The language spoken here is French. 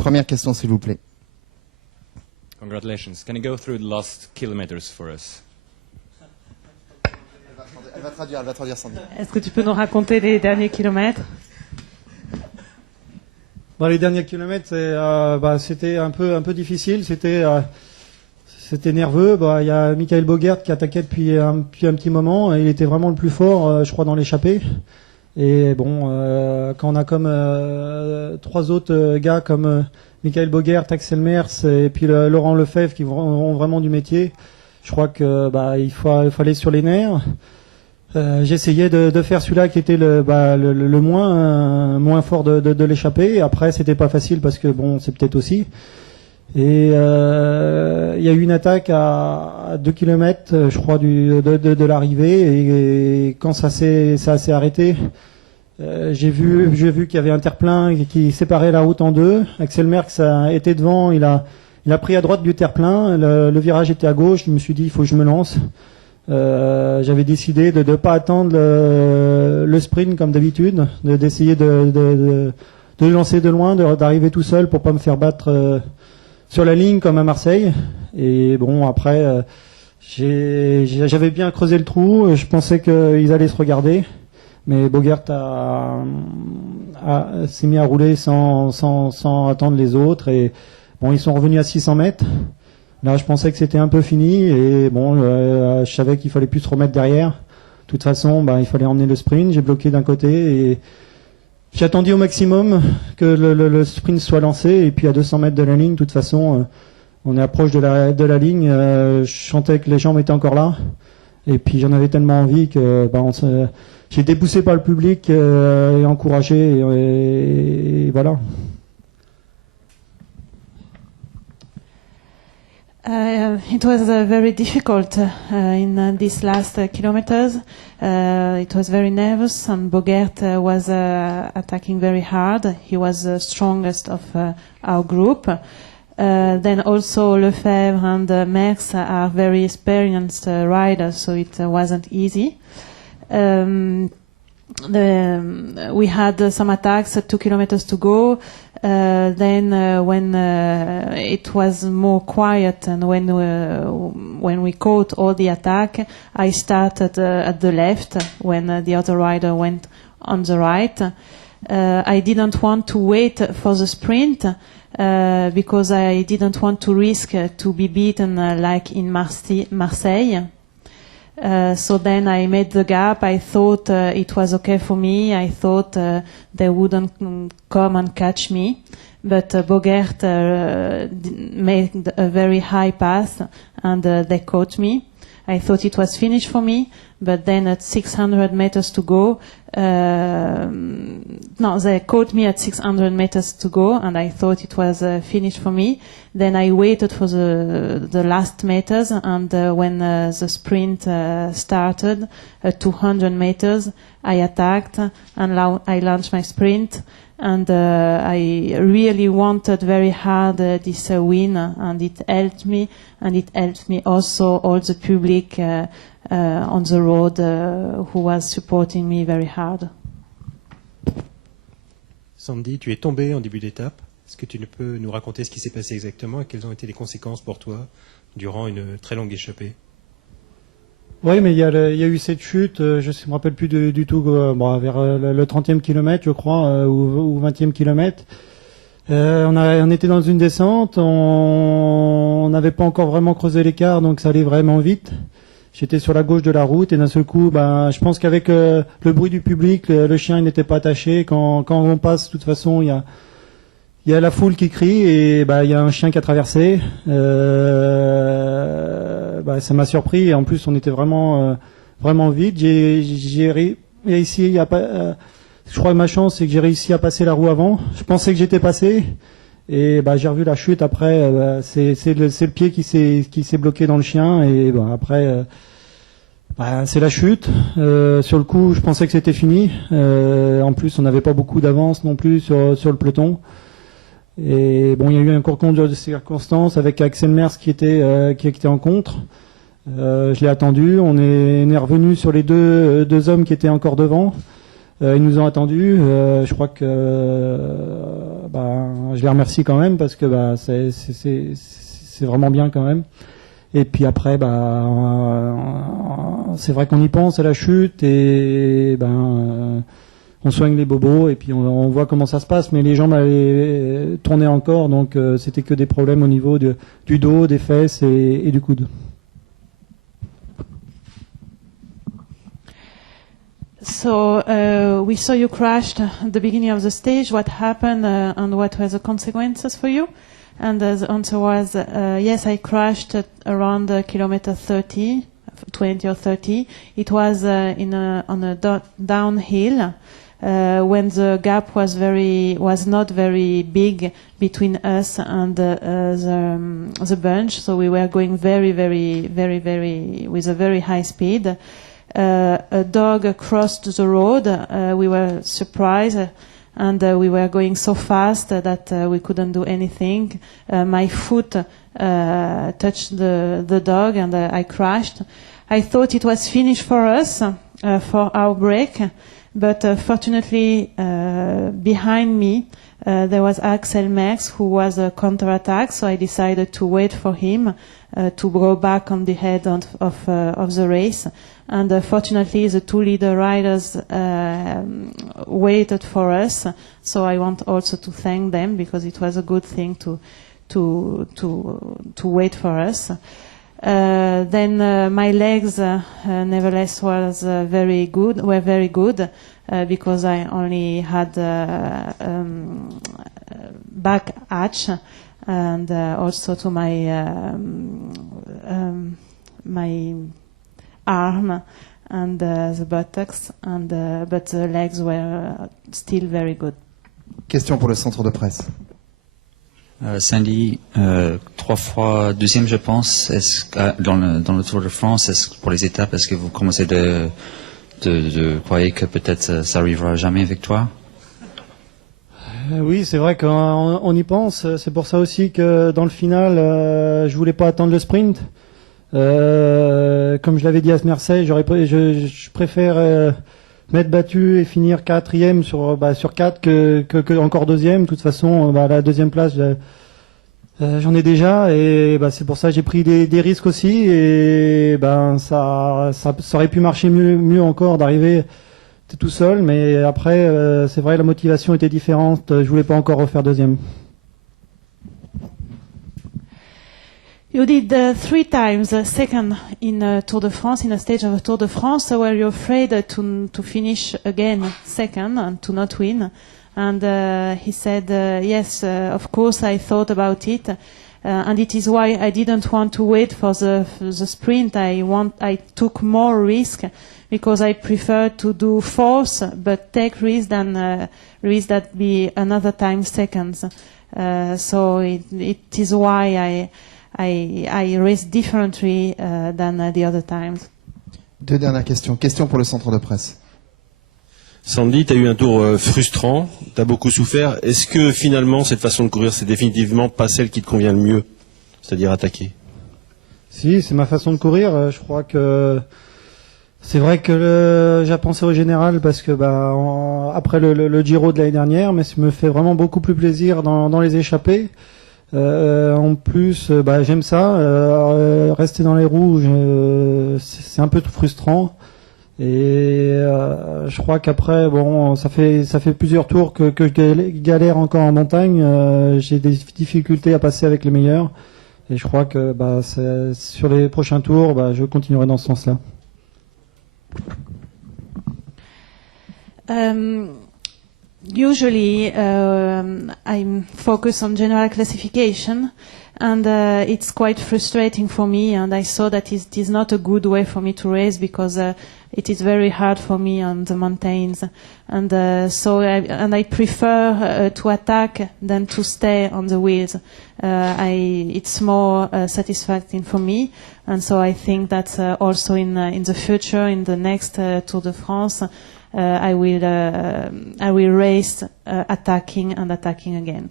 Première question, s'il vous plaît. Congratulations. Can you go through the last kilometers for us? Elle va traduire Sandy. Est-ce que tu peux nous raconter les derniers kilomètres? Bon, les derniers kilomètres, c'était un peu difficile. C'était nerveux. Il y a Michael Bogert qui attaquait depuis un petit moment. Il était vraiment le plus fort, je crois, dans l'échappée. Et bon, quand on a comme trois autres gars comme Michael Bogert, Axel Merckx et puis Laurent Lefebvre qui ont vraiment du métier, je crois que il fallait sur les nerfs. J'essayais de faire celui-là qui était le moins fort de l'échappée. Après, c'était pas facile parce que bon, c'est peut-être aussi. Et il y a eu une attaque à 2 km, je crois, de l'arrivée. Et quand ça s'est arrêté, j'ai vu qu'il y avait un terre-plein qui séparait la route en deux. Axel Merckx était devant, il a pris à droite du terre-plein. Le virage était à gauche. Je me suis dit, il faut que je me lance. J'avais décidé de ne pas attendre le sprint comme d'habitude, d'essayer de lancer de loin, d'arriver tout seul pour pas me faire battre sur la ligne comme à Marseille. Et bon, après, j'avais bien creusé le trou. Je pensais qu'ils allaient se regarder, mais Bogert s'est mis à rouler sans attendre les autres. Et bon, ils sont revenus à 600 mètres. Là, je pensais que c'était un peu fini et bon, je savais qu'il fallait plus se remettre derrière. De toute façon, il fallait emmener le sprint. J'ai bloqué d'un côté et j'ai attendu au maximum que le sprint soit lancé. Et puis à 200 mètres de la ligne, de toute façon, on est approche de la ligne. Je sentais que les jambes étaient encore là. Et puis j'en avais tellement envie que j'ai été poussé par le public et encouragé et voilà. It was very difficult in these last kilometers. It was very nervous, and Bogert was attacking very hard. He was the strongest of our group. Then also Lefebvre and Merckx are very experienced riders, so it wasn't easy. We had some attacks at 2 kilometers to go. Then when it was more quiet and when we caught all the attack, I started at the left when the other rider went on the right. I didn't want to wait for the sprint because I didn't want to risk to be beaten like in Marseille. So then I made the gap. I thought it was okay for me. I thought they wouldn't come and catch me. But Bogert made a very high pass and they caught me. I thought it was finished for me. But then at 600 meters to go, they caught me at 600 meters to go, and I thought it was finished for me. Then I waited for the last meters, and when the sprint started at 200 meters, I attacked and I launched my sprint. And I really wanted very hard this win, and it helped me, and it helped me also all the public on the road who was supporting me very hard. Sandy, tu es tombée en début d'étape. Est-ce que tu peux nous raconter ce qui s'est passé exactement et quelles ont été les conséquences pour toi durant une très longue échappée? Oui, mais il y a eu cette chute, je ne me rappelle plus du tout, vers le 30e kilomètre, je crois, ou 20e kilomètre. On était dans une descente, on n'avait pas encore vraiment creusé l'écart, donc ça allait vraiment vite. J'étais sur la gauche de la route et d'un seul coup, je pense qu'avec le bruit du public, le chien il n'était pas attaché. Quand on passe, de toute façon, il y a la foule qui crie et il y a un chien qui a traversé. Ça m'a surpris et en plus on était vraiment vite. J'ai réussi je crois que ma chance c'est que j'ai réussi à passer la roue avant. Je pensais que j'étais passé et j'ai revu la chute après. C'est le pied qui s'est bloqué dans le chien et après c'est la chute. Sur le coup je pensais que c'était fini. En plus on n'avait pas beaucoup d'avance non plus sur le peloton. Et bon, il y a eu un concours de circonstances avec Axel Merckx qui était en contre. Je l'ai attendu. On est revenu sur les deux hommes qui étaient encore devant. Ils nous ont attendus. Je crois que je les remercie quand même parce que c'est vraiment bien quand même. Et puis après, c'est vrai qu'on y pense à la chute et on soigne les bobos et puis on voit comment ça se passe. Mais les jambes allaient tourner encore, donc c'était que des problèmes au niveau du dos, des fesses et du coude. So we saw you crashed at the beginning of the stage. What happened and what were the consequences for you? And the answer was, yes, I crashed at around kilometer 20 or 30. It was on a downhill when the gap was not very big between us and the bunch. So we were going very with a very high speed. A dog crossed the road. We were surprised. And we were going so fast that we couldn't do anything. My foot touched the dog and I crashed. I thought it was finished for us, for our break, but fortunately behind me there was Axel Merckx who was a counter-attack, so I decided to wait for him to go back on the head of the race. And fortunately, the two leader riders waited for us. So I want also to thank them because it was a good thing to wait for us. Then my legs, nevertheless, were very good because I only had back hatch and also to my arm and the buttocks, but the legs were still very good. Question pour le centre de presse. Sandy, 3 fois deuxième, je pense, dans le Tour de France, pour les étapes, est-ce que vous commencez de croire que peut-être ça arrivera jamais avec toi? Oui, c'est vrai qu'on y pense. C'est pour ça aussi que dans le final, je voulais pas attendre le sprint. Comme je l'avais dit à Marseille, je préfère m'être battu et finir 4e sur 4 que encore 2e. De toute façon, la 2e place, j'en ai déjà et c'est pour ça que j'ai pris des risques aussi et ça aurait pu marcher mieux encore d'arriver tout seul, mais après c'est vrai la motivation était différente. Je voulais pas encore refaire 2e. You did 3 times second in Tour de France, in a stage of a Tour de France. So were you afraid to finish again second and to not win? And he said, yes, of course I thought about it. And it is why I didn't want to wait for the sprint. I took more risk because I prefer to do fourth, but take risk than risk that be another time seconds. So it is why I race differently than the other times. 2 dernières questions. Question pour le centre de presse. Sandy, tu as eu un tour frustrant, tu as beaucoup souffert. Est-ce que finalement cette façon de courir, c'est définitivement pas celle qui te convient le mieux, c'est-à-dire attaquer? Si, c'est ma façon de courir. Je crois que c'est vrai que j'ai pensé au général parce que après le Giro de l'année dernière, mais ça me fait vraiment beaucoup plus plaisir dans les échappées. En plus, j'aime ça. Rester dans les rouges, c'est un peu frustrant. Et je crois qu'après, ça fait plusieurs tours que je galère encore en montagne. J'ai des difficultés à passer avec les meilleurs. Et je crois que sur les prochains tours, je continuerai dans ce sens-là. Usually I'm focused on general classification and it's quite frustrating for me, and I saw that it is not a good way for me to race because it is very hard for me on the mountains, and so I prefer to attack than to stay on the wheels. It's more satisfying for me, and so I think that also in the future, in the next Tour de France, I will race attacking and attacking again.